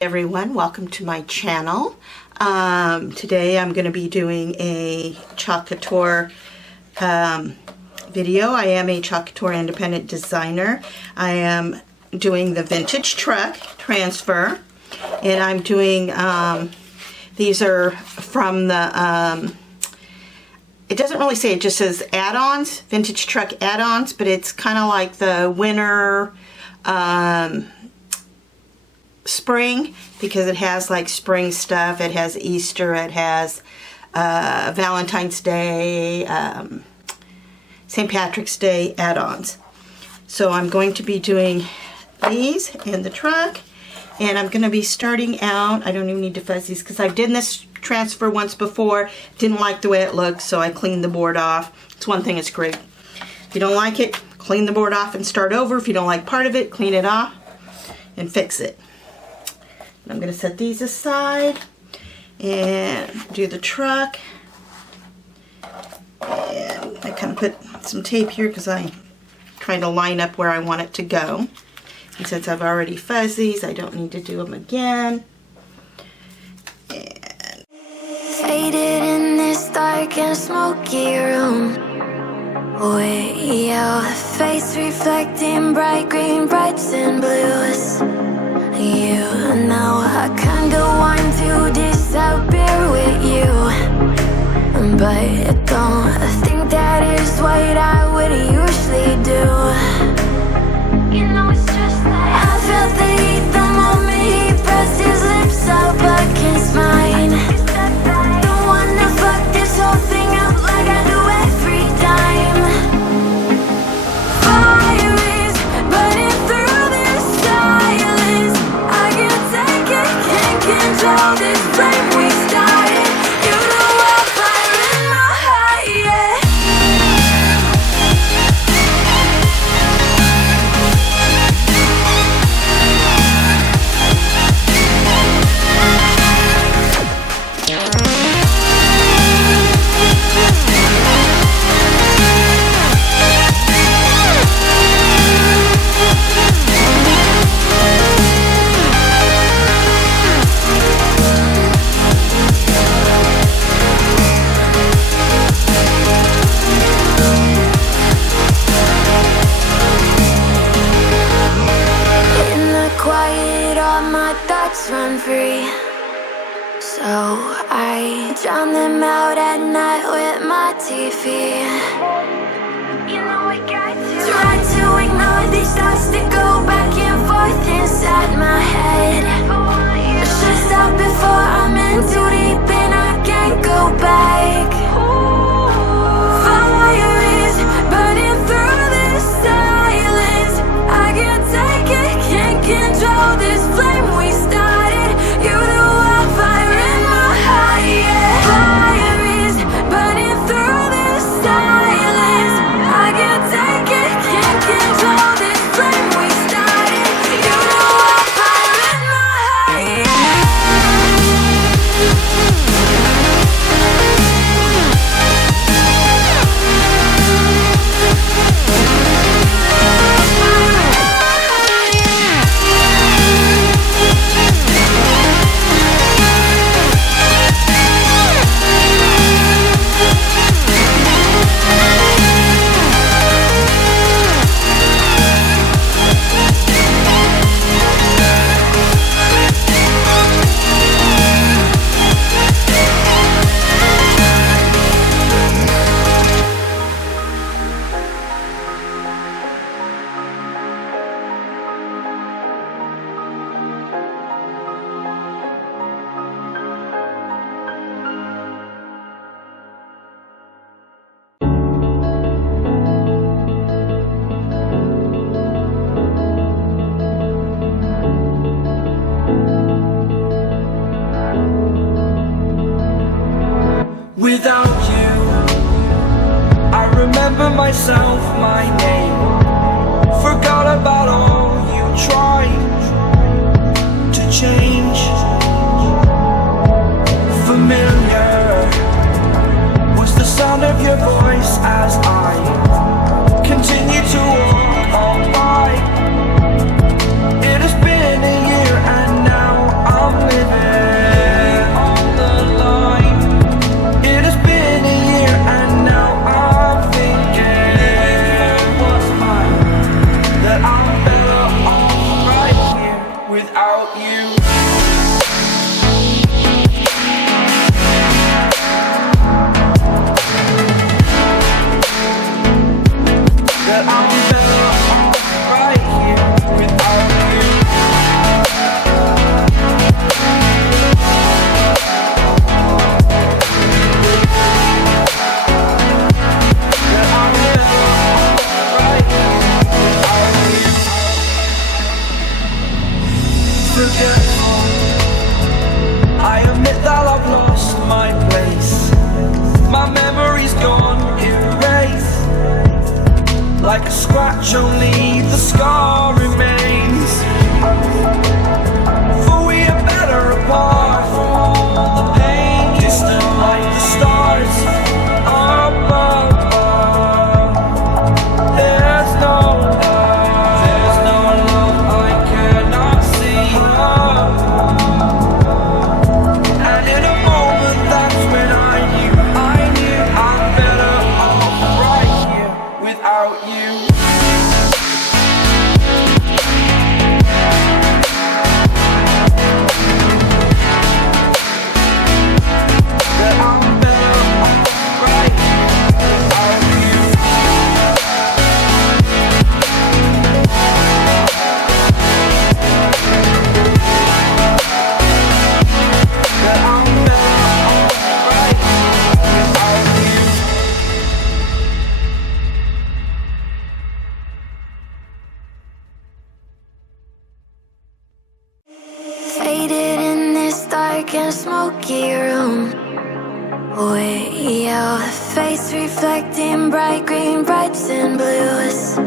Everyone, welcome to my channel. Today I'm going to be doing a Chalk Couture video. I am a Chalk Couture independent designer. I am doing the vintage truck transfer, and I'm doing these are from the it doesn't really say, it just says add-ons, vintage truck add-ons, but it's kind of like the winter spring, because it has like spring stuff. It has Easter, it has Valentine's Day, St. Patrick's Day add-ons. So I'm going to be doing these in the truck, and I'm going to be starting out, I don't even need to fuzz these because I've done this transfer once before, didn't like the way it looked, so I cleaned the board off. It's one thing that's great. If you don't like it, clean the board off and start over. If you don't like part of it, clean it off and fix it. I'm going to set these aside and do the truck. And I kind of put some tape here because I'm trying to line up where I want it to go. And since I've already fuzzed these, I don't need to do them again. And faded in this dark and smoky room, with your face reflecting bright green, brights and blues. You know I can't go on to disappear with you, but don't think that is what I would usually do. You know it's just that I felt the heat the moment he pressed his lips up against mine. Don't wanna fuck this whole thing up like I do every time. Fire is burning through this silence. I can't take it, can't control this flame we started. You know I'm fire in my heart, yeah. Run free, so I drown them out at night with my TV. You know I got to try to ignore these thoughts that go back and forth inside my head. I should stop before I'm in too deep and I can't go back. Fire is burning through this silence. I can't take it, can't control this flame we started. You know I'm fire in my heart, yeah. Fire is burning through this silence. I can't take it, can't control this flame we started. You know I'm fire in my heart, yeah. Without you, I remember myself, my name. Forgot about all you tried to change. Familiar was the sound of your voice as I continue to walk on by. It has been a year and now That I'm better off right here without you. That I'm better off right here without you. Forgetful, I admit that I've lost my place. My memory's gone erased. Like a scratch, only the scar remains. For we are better apart from all the pain. Distant like the stars above. There's no love I cannot see. And in a moment, that's when I knew I'm better off right here without you. That I'm better off right here without you. That I'm better off right here without you. Faded in this dark and smoky room, way your face reflecting bright green, brights and blues.